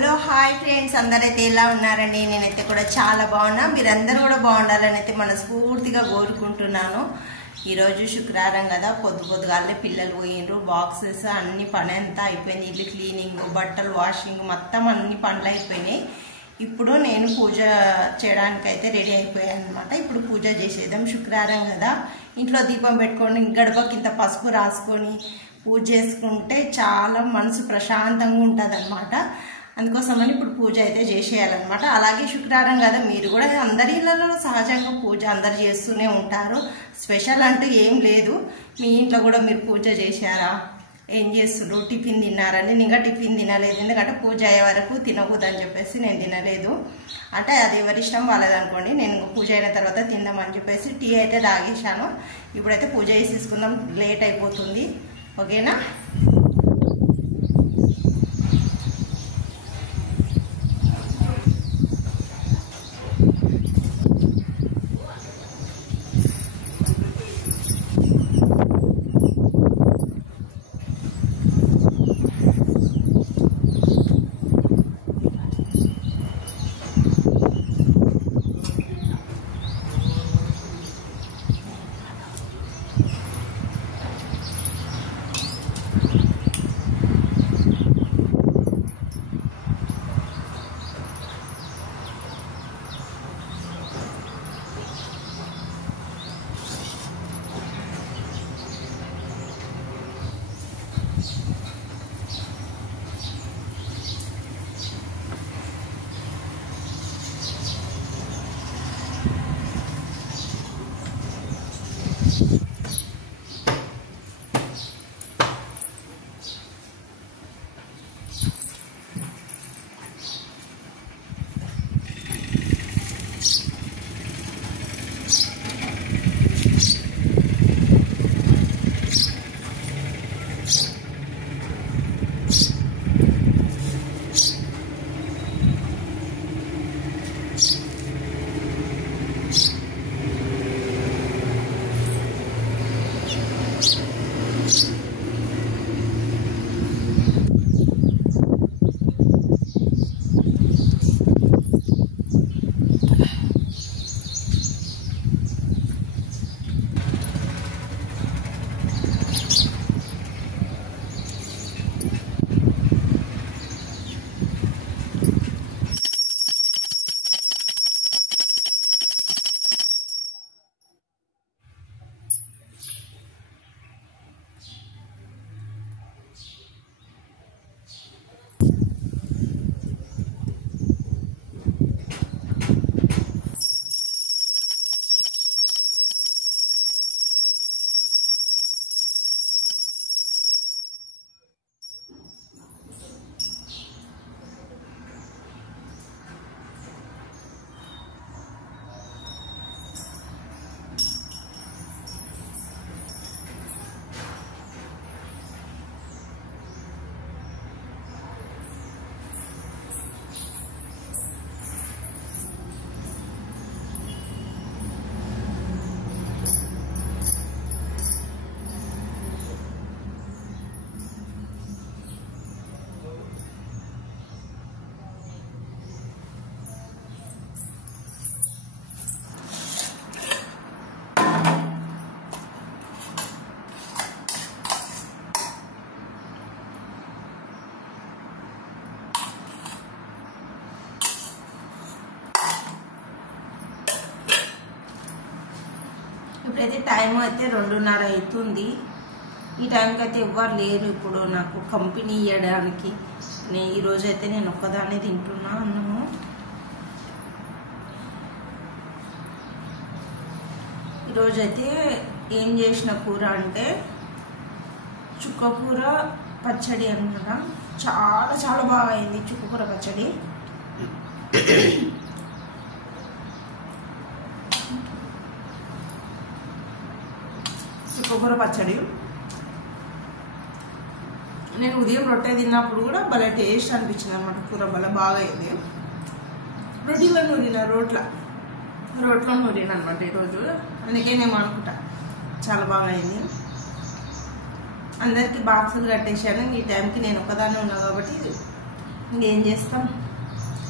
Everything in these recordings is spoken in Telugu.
హలో హాయ్ ఫ్రెండ్స్, అందరైతే ఎలా ఉన్నారండి? నేనైతే కూడా చాలా బాగున్నా. మీరందరూ కూడా బాగుండాలని అయితే మనస్ఫూర్తిగా కోరుకుంటున్నాను. ఈరోజు శుక్రవారం కదా, పొద్దుగాలే పిల్లలు పోయినరు, బాక్సెస్ అన్ని పని అంతా అయిపోయింది. ఇల్లు క్లీనింగ్, బట్టలు వాషింగ్, మొత్తం అన్ని పనులు అయిపోయినాయి. ఇప్పుడు నేను పూజ చేయడానికి అయితే రెడీ అయిపోయాను అనమాట. ఇప్పుడు పూజ చేసేద్దాం. శుక్రవారం కదా, ఇంట్లో దీపం పెట్టుకొని గడపకి ఇంత పసుపు రాసుకొని పూజ చేసుకుంటే చాలా మనసు ప్రశాంతంగా ఉంటుంది అనమాట. అందుకోసమని ఇప్పుడు పూజ అయితే చేసేయాలన్నమాట. అలాగే శుక్రవారం కదా, మీరు కూడా అందరి ఇళ్ళలో సహజంగా పూజ అందరు చేస్తూనే ఉంటారు. స్పెషల్ అంటూ ఏం లేదు. మీ ఇంట్లో కూడా మీరు పూజ చేశారా? ఏం చేస్తుండ్రు? టిఫిన్ తిన్నారా? నేను ఇంకా టిఫిన్ తినలేదు, ఎందుకంటే పూజ అయ్యే వరకు తినకూడదని చెప్పేసి నేను తినలేదు. అంటే అది ఎవరి ఇష్టం వాళ్ళదనుకోండి. నేను పూజ అయిన తర్వాత తిందామని చెప్పేసి టీ అయితే తాగేశాను. ఇప్పుడైతే పూజ చేసేసుకుందాం, లేట్ అయిపోతుంది. ఓకేనా? ఇప్పుడైతే టైం అయితే 2:30 అవుతుంది. ఈ టైంకి అయితే ఎవ్వరు లేరు ఇప్పుడు నాకు కంపెనీ ఇవ్వడానికి. ఈరోజు అయితే నేను ఒక్కదాన్ని తింటున్నా అన్నము. ఈరోజైతే ఏం చేసిన కూర అంటే చుక్కకూర పచ్చడి అన్నమాట. చాలా చాలా బాగా అయింది చుక్కకూర పచ్చడి. చుక్కకూర పచ్చడి నేను ఉదయం రొట్టె తిన్నప్పుడు కూడా భలే టేస్ట్ అనిపించింది అనమాట. కూర భలే బాగా అయింది. రొట్టెలో నూరిన రోట్లో నూరిన అనమాట ఈరోజు. అందుకే నేను అనుకుంటా చాలా బాగా అయింది. అందరికి బాక్సులు కట్టేశాను. ఈ టైంకి నేను ఒకదాన్ని ఉన్నా కాబట్టి ఇంకేం చేస్తాం,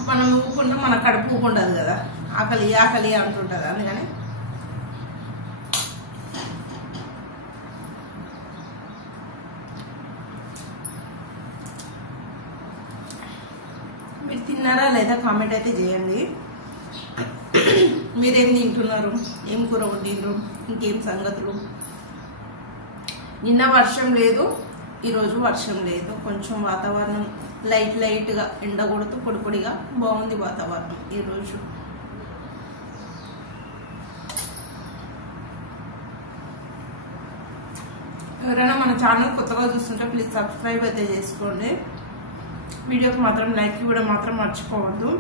మనం ఊపుకుంటే మన కడుపు ఊపుకుంటుంది కదా, ఆకలి ఆకలి అంటుంటుంది. అందుకని మీరు తిన్నారా లేదా కామెంట్ అయితే చేయండి. మీరేం తింటున్నారు, ఏం కూర వండినరు, ఇంకేం సంగతులు. నిన్న వర్షం లేదు, ఈరోజు వర్షం లేదు. కొంచెం వాతావరణం లైట్గా ఎండ కొడుతూ పొడి పొడిగా బాగుంది వాతావరణం ఈరోజు. ఎవరైనా మన ఛానల్ కొత్తగా చూస్తుంటే ప్లీజ్ సబ్స్క్రైబ్ అయితే చేసుకోండి. వీడియోకి మాత్రం లైక్ ఇవ్వడం మాత్రం మర్చిపోవద్దు.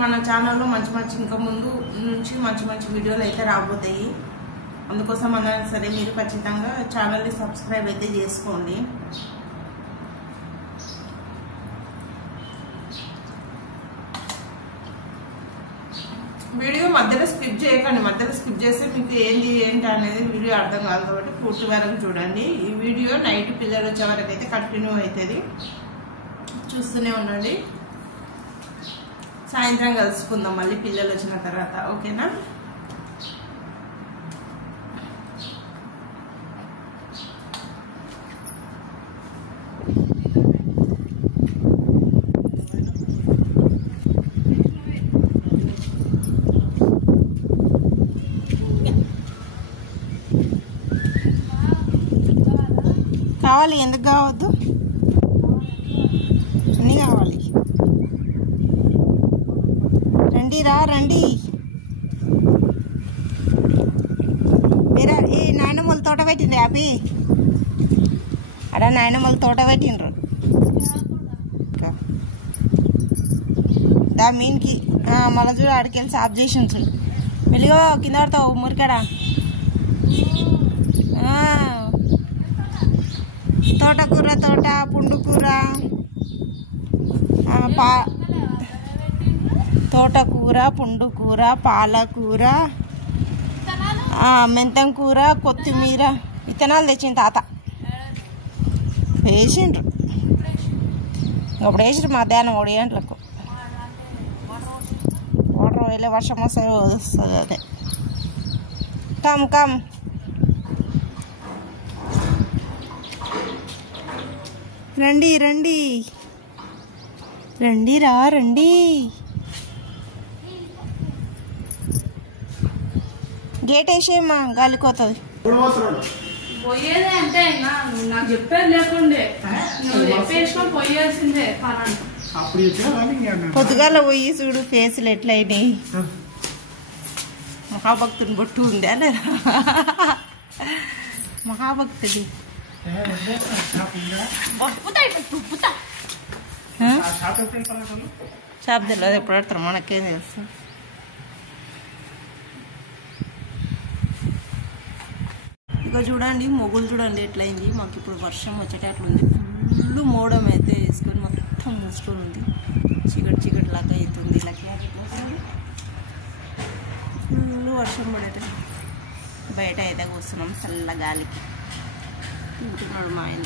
మన ఛానల్లో మంచి ఇంకా ముందు నుంచి మంచి వీడియోలు అయితే రాబోతాయి. అందుకోసం అన్నా సరే మీరు ఖచ్చితంగా ఛానల్ని సబ్స్క్రైబ్ అయితే చేసుకోండి. వీడియో మధ్యలో స్కిప్ చేయకండి. మధ్యలో స్కిప్ చేస్తే మీకు ఏంటి అనేది వీడియో అర్థం కాదు కాబట్టి పూర్తి వరకు చూడండి. ఈ వీడియో నైట్ పిల్లలు వచ్చే వరకు అయితే కంటిన్యూ అవుతుంది, చూస్తూనే ఉండండి. సాయంత్రం కలుసుకుందాం మళ్ళీ పిల్లలు వచ్చిన తర్వాత, ఓకేనా? కావాలి, ఎందుకు కావద్దు, అన్నీ కావాలి. రండి మీరా. ఈ నాయనమ్మల తోట పెట్టిండ్రు అవి, అడ నాయనమ్మల తోట పెట్టిండ్రు. దా మీన్కి మళ్ళీ చూడు ఆడికెళ్ళి సాఫ్ చేసింది చూడు. వెలిగో కింద పడతావు మురికాడా. తోటకూర, పుండుకూర, తోటకూర, పుండుకూర, పాలకూర, మెంతం కూర, కొత్తిమీర విత్తనాలు తెచ్చింది తాత. వేసిండ్రు ఇప్పుడు వేసిండ్రు మధ్యాహ్నం 1 గంటలకు. వాటర్ వెళ్ళే వర్షం వస్తుంది. అదే కమ్ రండి గేట్ వేసేయమ్మా, గాలిపోతుంది. పోయేదే అంటే నాకు చెప్పేది లేకుండే, చెప్పేసుకొని పోయాల్సిందే. పొద్దుగాల పోయి చూడు ఫేసులు ఎట్లయినాయి. మహాభక్తుని బొట్టు ఉందా లేదా? మహాభక్తుడి షాప్ తెలియదు, ఎప్పుడు ఆడతారు మనకేం తెలుసు. ఇక చూడండి మొగులు చూడండి ఎట్లయింది. మాకు ఇప్పుడు వర్షం వచ్చేటట్లుంది. ఫుల్ మోడం అయితే వేసుకొని మొత్తం మూసుకొని ఉంది. చీకటి లాగా అవుతుంది. ఫుల్ వర్షం పడేట బయట అయితే కూర్చున్నాం చల్ల గాలికి. తింటున్నాడు మా ఆయన.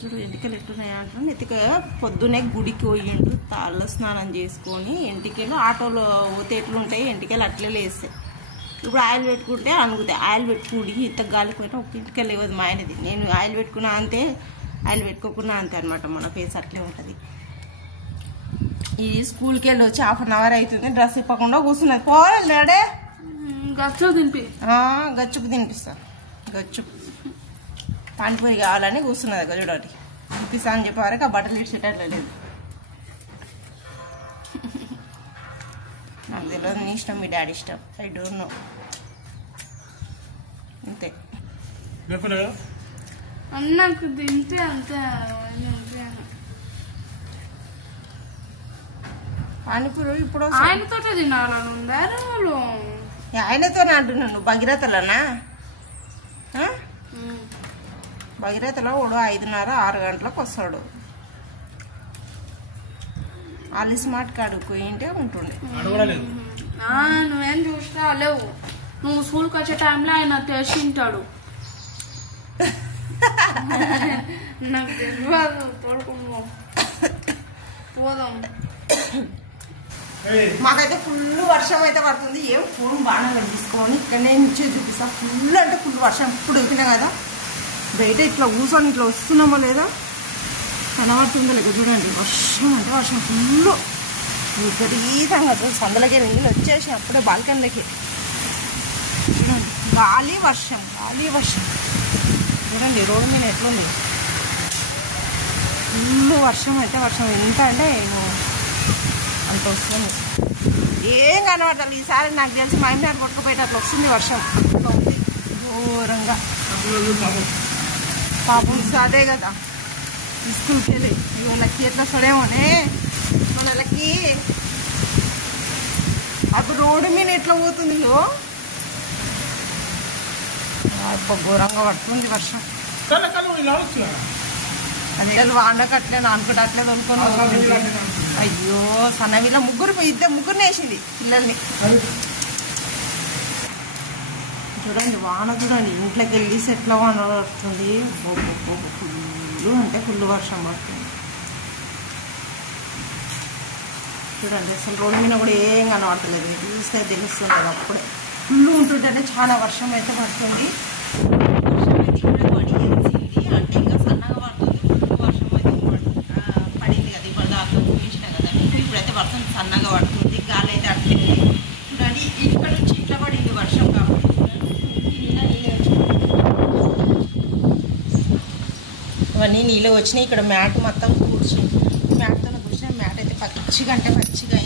చూడు ఎంటికలు ఎట్టున్నాయి అంటున్నాను. ఎత్తిక పొద్దునే గుడికి పోయిండు, తాళ్ళ స్నానం చేసుకొని ఎంటికలు ఆటోలో పోతే ఎట్లుంటాయి ఎంటికలు అట్లే లేస్తాయి. ఇప్పుడు ఆయిల్ పెట్టుకుంటే అనుకుతాయి. ఆయిల్ పెట్టుకుడి ఇంత గాలికి పోయినా ఒక ఇంటికలు లేవదు మా ఆయనది. నేను ఆయిల్ పెట్టుకున్నా అంతే, ఆయిల్ పెట్టుకోకున్నా అంతే అనమాట. మన ఫేస్ అట్లే ఉంటుంది. ఈ స్కూల్కి వెళ్ళి వచ్చి 1/2 అవర్ అవుతుంది. డ్రెస్ ఇప్పకుండా కూర్చున్నది. పోవాలి డాడే గచ్చుకు తినిపిస్తా. గచ్చుకు పానీపూరి కావాలని కూర్చున్నది. చూడండి తినిపిస్తా అని చెప్పే వరకు ఆ బట్టలు ఇచ్చేటట్లు లేదు. నాకు తెలియదు, నీ ఇష్టం, మీ డాడీ ఇష్టం. I don't know. అంతే నాకు తింటే అంతే. పానీపూరి ఇప్పుడు ఆయనతో తినాలని ఉందారు వాళ్ళు. ఆయనతో అంటున్నాను. నువ్వు భగీరథలోనా? భగీరథలో వాడు 5:30-6 గంటలకు వస్తాడు. ఆలి స్మార్ట్ కార్డు పోయింటే ఉంటుండే. నువ్వేం చూసినా లేవు. నువ్వు స్కూల్కి వచ్చే టైంలో ఆయన తెచ్చింటాడు. నాకు తెలియదు. తోడుకున్నావు పోదాం. మాకైతే ఫుల్ వర్షం అయితే పడుతుంది. ఏం ఫోన్ బాగా తీసుకొని ఇక్కడనే నుంచే చూపిస్తా. ఫుల్ అంటే ఫుల్ వర్షం. ఇప్పుడు వెళ్తున్నాం కదా బయట ఇట్లా కూర్చొని ఇట్లా వస్తున్నామో లేదా కనబడుతుందో లేక చూడండి. వర్షం అంటే వర్షం ఫుల్ విపరీతంగా సందులకి నీళ్ళు వచ్చేసి అప్పుడే బాల్కనీలకి చూడండి. గాలి వర్షం చూడండి. రోడ్డు మీద ఎట్లుంది ఫుల్ వర్షం అయితే వర్షం. ఎంత అంటే అంత వస్తుంది. ఏం కనబడాలి ఈసారి నాకు తెలిసి మైండ్ కొట్టుకుపోయేట అట్లా వస్తుంది వర్షం. అట్లా ఉంది ఘోరంగా. పాపం అదే కదా స్కూల్కి వెళ్ళి లక్కీ ఎట్లా వస్తాడేమోనే మన లక్కీ. అప్పుడు రోడ్డు మీద ఎట్లా పోతుంది ఘోరంగా పడుతుంది వర్షం. అదే వాండకట్లేదు అనుకుంటట్లేదు అనుకుని. అయ్యో సన్నవిలో ముగ్గురు వేసింది పిల్లల్ని. చూడండి వాన చూడండి. ఇంట్లోకి వెళ్ళి ఎట్లా వాన పడుతుంది. ఫుల్ అంటే ఫుల్ వర్షం పడుతుంది చూడండి. అసలు రోడ్డు మీద కూడా ఏం కనబడతలేదు. చూస్తే తెలుస్తుంది కదా అప్పుడే ఫుల్ ఉంటుంటే చాలా వర్షం అయితే పడుతుంది. వర్షం అయితే ఇప్పుడే పడింది అంటే ఇంకా సన్నగా పడుతుంది. ఫుల్ వర్షం అయితే పడింది కదా ఇప్పటిదాకా చూపించిన కదా మీకు. ఇప్పుడైతే వర్షం సన్నగా పడుతుంది. గాలి అయితే అట్టింది చూడండి. ఇక్కడ నుంచి ఇట్లా పడింది వర్షం కాబట్టి ఇవన్నీ నీళ్ళు వచ్చినాయి. ఇక్కడ మ్యాట్ మొత్తం కూర్చుని మ్యాట్తో కూర్చుని మ్యాట్ అయితే పచ్చిగా అంటే పచ్చిగా